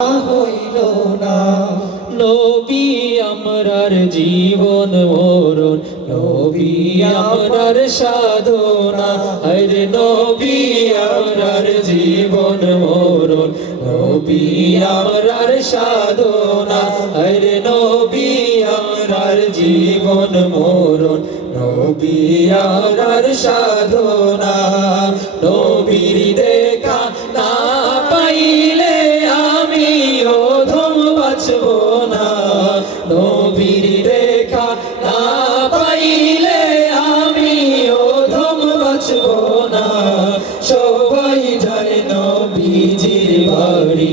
হইল না। নবী আমরার জীবন মরণ, নবী আমরার সাধনা। আরে নবী আমরার জীবন মরণ, নবী আমরার সাধনা। আরে নবী আমরার জীবন মরণ, নবী আমরার সাধনা। নবীর দেখা না পাইলে আমি অধম বাঁচব না। নবীর দেখা না পাইলে আমি অধম বাঁচব না। সবাই যায় নবীজির বাড়ি,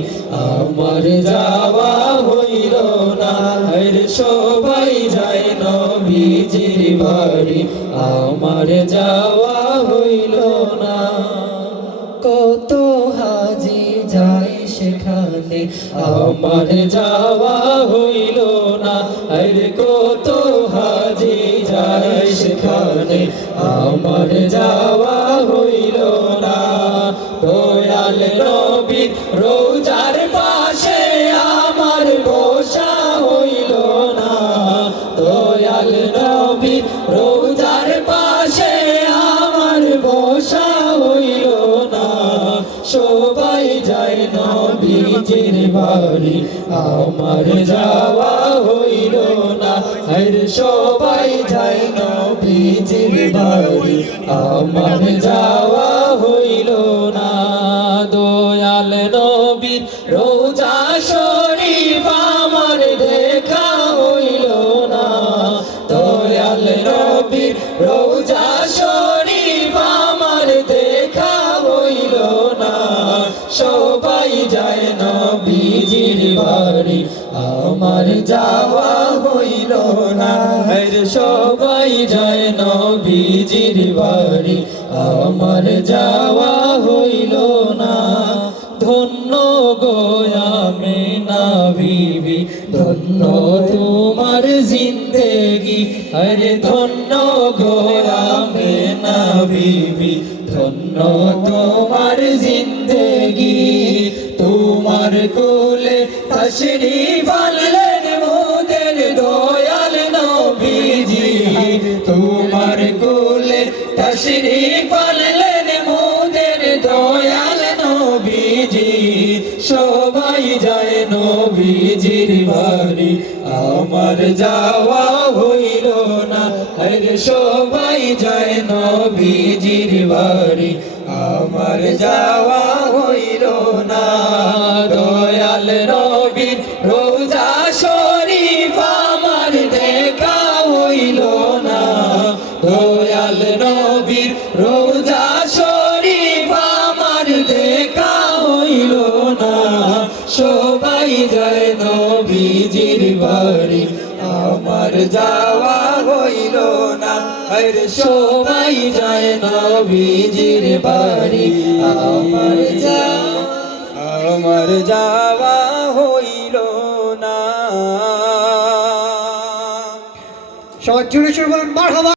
আমার যাওয়া হইল না। আরে সবাই যায় নবীজির বাড়ি, আমার যাওয়া হইল না। কত হাজি যায় সেখানে, আমার যাওয়া হইল না। আরে কত হাজি যায় সেখানে, আমার যাওয়া হইল না। দয়াল নবীর রোজার পাশে আমার বসা হইল না। দয়াল নবীর রোজার পাশে আমার বসা হইল না। সবাই যায় নবীজির বাড়ি, আমার যাওয়া হইল না। আরে সবাই যায় নবীজির বাড়ি, আমার যাওয়া হইল না। দয়াল নবীর রোজা শরীফ আমার দেখা হইল না। দয়াল নবীর রোজা শরীফ আমার দেখা হইল না। সবাই যায় নবীজির বাড়ি, আমার যাওয়া হইল না। আরে সবাই যায় নবীজির বাড়ি, আমার যাওয়া হইল না। ধন্য গো আমিনা বিবি, ধন্য তোমার জিন্দেগি। আরে ধন্য গো আমিনা বিবি, ধন্য তোমার জিন্দেগি। তোমার কোলে তশরিফ আনলেন মোদের দয়াল নবীজি। তোমার কোলে তশরিফ আনলেন মোদের দয়াল নবীজি। সবাই যায় নবীজির বাড়ি, আমার যাওয়া হইল না। আরে সবাই যায় নবীজির বাড়ি, আমার যাওয়া হইল না। দয়াল নবীর রোজা শরীফ আমার দেখা হইল না। দয়াল নবীর রোজা শরীফ আমার দেখা হইল না। সবাই যায় নবীজির বাড়ি, আমার যাওয়া হইল না। আরে সবাই যায় নবীজির বাড়ি, আমার যাওয়া হইল না। সবাই জুড়ে বলেন মারহাবা।